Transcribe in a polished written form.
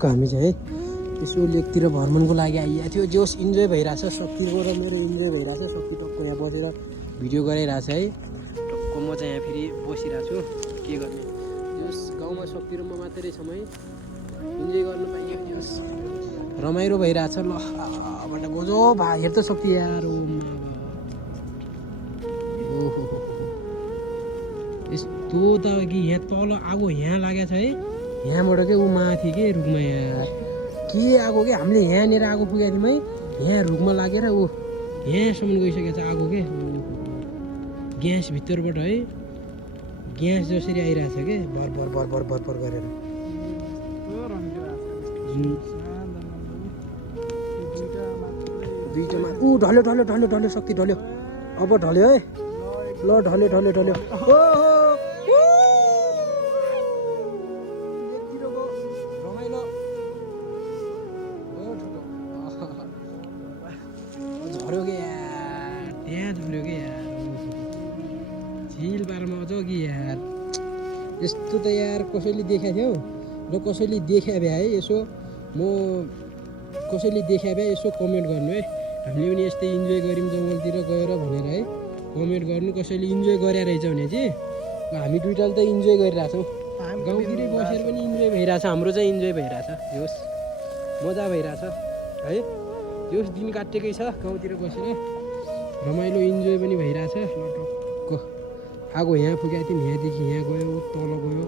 टक्क हामी चाहिँ है यसो लेकतिर भ्रमणको लागि आइएको थियो। जोस् इन्जोय भइरहेछ, शक्तिको र मेरो इन्जोय भइरहेछ। शक्ति टक्क यहाँ बसेर भिडियो गराइरहेछ है। टक्क म चाहिँ यहाँ फेरि बसिरहेको छु, के गर्ने। जोस् गाउँमा शक्ति र म मात्रै छौँ है, इन्जोय गर्नु पाइयो। जोस् रमाइलो भइरहेछ। ल बट गोजो भा हेर त शक्ति यार, ओहो यस्तो त कि यहाँ तल आगो यहाँ लागेको छ है, यहाँबाट चाहिँ ऊ माथि के रुखमा यार के आगो के हामीले यहाँनिर आगो पुगेको थियौँ है, यहाँ रुखमा लागेर ऊ यहाँसम्म गइसकेको छ आगो के। ग्यास भित्रबाट है, ग्यास जसरी आइरहेछ के भर भर भर भर भर भर गरेर। दुईटामा ऊ ढल्यो ढल्यो ढल्यो ढल्यो शक्ति ढल्यो, अब ढल्यो है। ल ढल्यो ढल्यो ढल्यो, रमाइलो झऱ्यो कि यार, त्यहाँ झऱ्यो कि यार, झिल पारमा अझ कि यार। यस्तो त यार कसैले देखाएको थियो र कसैले देखा भए है, यसो म कसैले देखा भए यसो कमेन्ट गर्नु है। हामीले पनि यस्तै इन्जोय गऱ्यौँ जङ्गलतिर गएर भनेर है, कमेन्ट गर्नु। कसैले इन्जोय गरे रहेछ भने चाहिँ हामी दुइटाले त इन्जोय गरिरहेछौँ, गाउँतिरै बसेर पनि इन्जोय भइरहेछ। हाम्रो चाहिँ इन्जोय भइरहेछ, जोस् मजा भइरहेछ है। जोस् दिन काटेकै छ, गाउँतिर बसेर रमाइलो इन्जोय पनि भइरहेछ। ल टक्क आगो यहाँ पुगेको थियौँ, यहाँदेखि यहाँ गयो, तल गयो।